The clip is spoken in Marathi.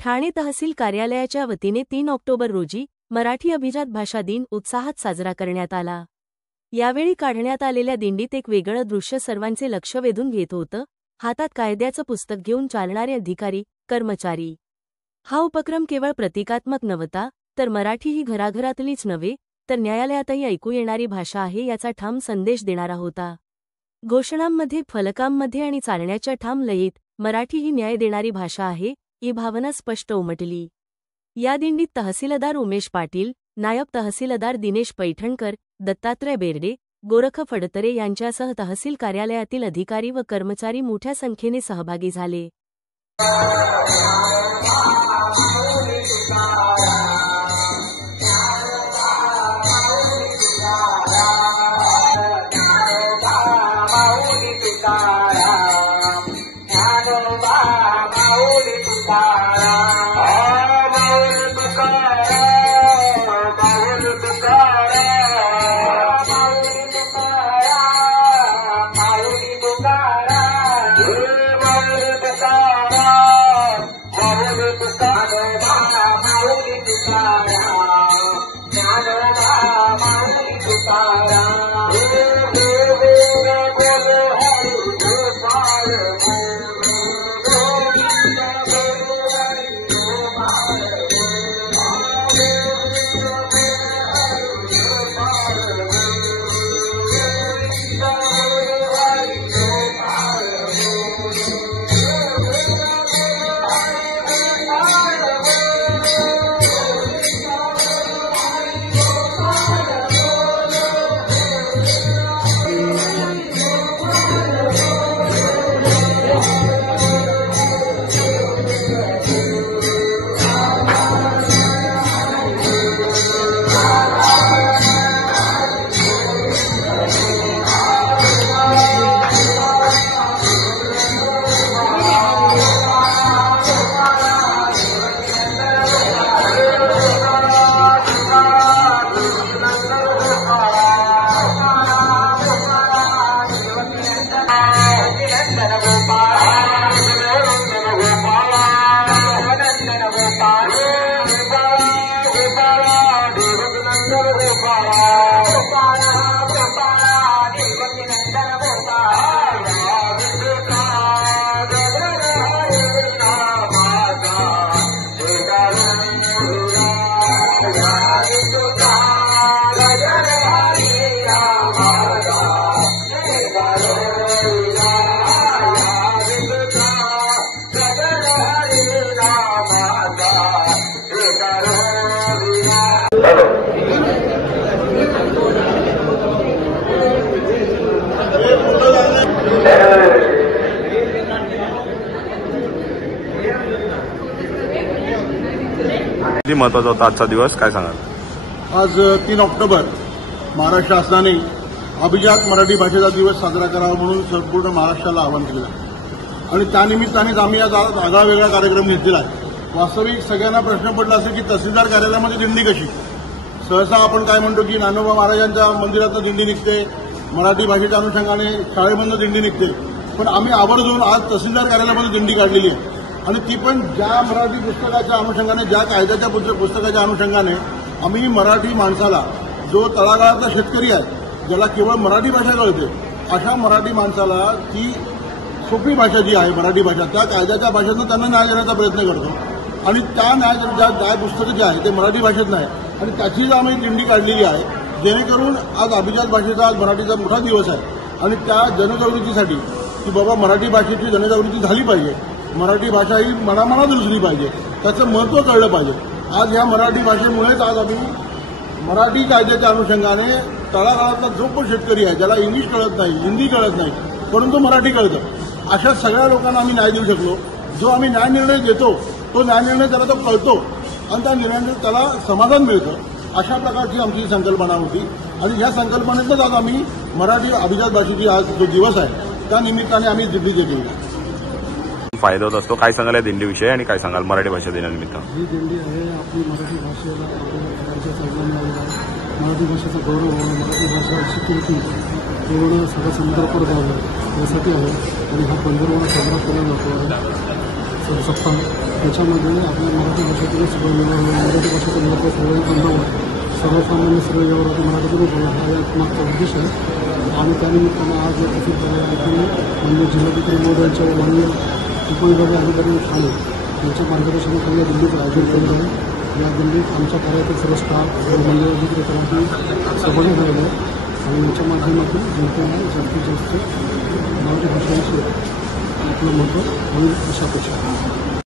ठाणे तहसील कार्यालयाच्या वतीने 3 ऑक्टोबर रोजी मराठी अभिजात भाषा दिन उत्साहात साजरा करण्यात आला। यावेळी काढण्यात आलेल्या दिंडीत एक वेगळं दृश्य सर्वांचे लक्ष वेधून घेत होतं। हातात कायद्याचं पुस्तक घेऊन चालणारे अधिकारी, कर्मचारी। हा उपक्रम केवळ प्रतिकात्मक नव्हता, तर मराठी ही घराघरातलीच नव्हे, तर न्यायालयातही ऐकू येणारी भाषा आहे याचा ठाम संदेश देणारा होता। घोषणांमध्ये, फलकांमध्ये आणि चालण्याच्या ठाम लयीत मराठी ही न्याय देणारी भाषा आहे ही भावना स्पष्ट उमटली। या दिंडीत तहसीलदार उमेश पाटील, नायब तहसीलदार दिनेश पैठणकर, दत्तात्रय बेर्डे, गोरख फडतरे यांच्यासह तहसील कार्यालयातील अधिकारी व कर्मचारी मोठ्या संख्येने सहभागी झाले। किती महत्त्वाचा होता आजचा दिवस, काय सांगाल? आज 3 ऑक्टोबर महाराष्ट्र शासनाने अभिजात मराठी भाषेचा दिवस साजरा करावा म्हणून संपूर्ण महाराष्ट्राला आवाहन केलं आणि त्यानिमित्तानेच आम्ही आज आगळा वेगळा कार्यक्रम घेतलेला आहे। वास्तविक सगळ्यांना प्रश्न पडला असेल की तहसीलदार कार्यालयामध्ये दिंडी कशी? सहसा आपण काय म्हणतो की ज्ञानोबा महाराजांच्या मंदिरातून दिंडी निघते, मराठी भाषेच्या अनुषंगाने शाळेमधून दिंडी निघते, पण आम्ही आवर्जून आज तहसीलदार कार्यालयामध्ये दिंडी काढलेली आहे आणि ती पण ज्या मराठी पुस्तकाच्या अनुषंगाने, ज्या कायद्याच्या पुस्तकाच्या अनुषंगाने आम्ही मराठी माणसाला, जो तळागाळातला शेतकरी आहे, ज्याला केवळ मराठी भाषा कळते, अशा मराठी माणसाला ती सोपी भाषा जी आहे मराठी भाषा, त्या कायद्याच्या भाषेतून त्यांना न्याय देण्याचा प्रयत्न करतो आणि त्या न्याय पुस्तकं जे आहे ते मराठी भाषेत नाही आणि त्याचीच आम्ही दिंडी काढलेली आहे, जेणेकरून आज अभिजात भाषेचा, आज मराठीचा मोठा दिवस आहे आणि त्या जनजागृतीसाठी की बाबा मराठी भाषेची जनजागृती झाली पाहिजे, मराठी भाषा ही मनामनात रुजली पाहिजे, त्याचं महत्त्व कळलं पाहिजे। आज ह्या मराठी भाषेमुळेच आज आम्ही मराठी कायद्याच्या अनुषंगाने तळागाळातला जो पण शेतकरी आहे, ज्याला इंग्लिश कळत नाही, हिंदी कळत नाही, परंतु मराठी कळतं, अशा सगळ्या लोकांना आम्ही न्याय देऊ शकलो। जो आम्ही न्याय निर्णय देतो तो न्याय निर्णय त्याला तो कळतो आणि त्या निर्णयाने त्याला समाधान मिळतं, अशा प्रकारची आमची संकल्पना होती आणि या संकल्पनेतच आज आम्ही मराठी अभिजात भाषेची आज जो दिवस आहे त्या निमित्ताने आम्ही दिंडी केली। फायदा होत असतो, काय सांगाल या दिंडीविषयी आणि काय सांगाल मराठी भाषा दिनानिमित्त? ही दिंडी आहे आपली मराठी भाषेला, मराठी भाषेचा गौरव होणं, मराठी भाषा शिकवून पूर्ण सगळं संदर्भ जावं यासाठी आहे आणि हा 15वा साजरा केला जातो आहे। सप्ताह त्याच्यामध्ये आपल्या मराठी भाषेतील मराठी भाषेचं महत्त्व सर्वांवर सर्वसामान्य सर्व व्यवहारात मराठीतून बोला हा एक मागचा उद्देश आहे आणि त्यानिमित्तानं आज या तसेच म्हणजे जिल्हाधिकारी महोदयांच्या माननीय उपविभागीय अधिकारी ठाणे यांच्या मार्गदर्शनाखाली या दिल्लीचं आयोजन केलं आहे। या दिल्लीत आमच्या कार्यातील सर्व स्टाफ सर्व मान्य अधिकाऱ्यांची सहभागी झालेला आहे आणि याच्या माध्यमातून जनतेला जास्तीत जास्त मराठी भाषेविषयी आपलं महत्त्व होईल अशा अपेक्षा आहे।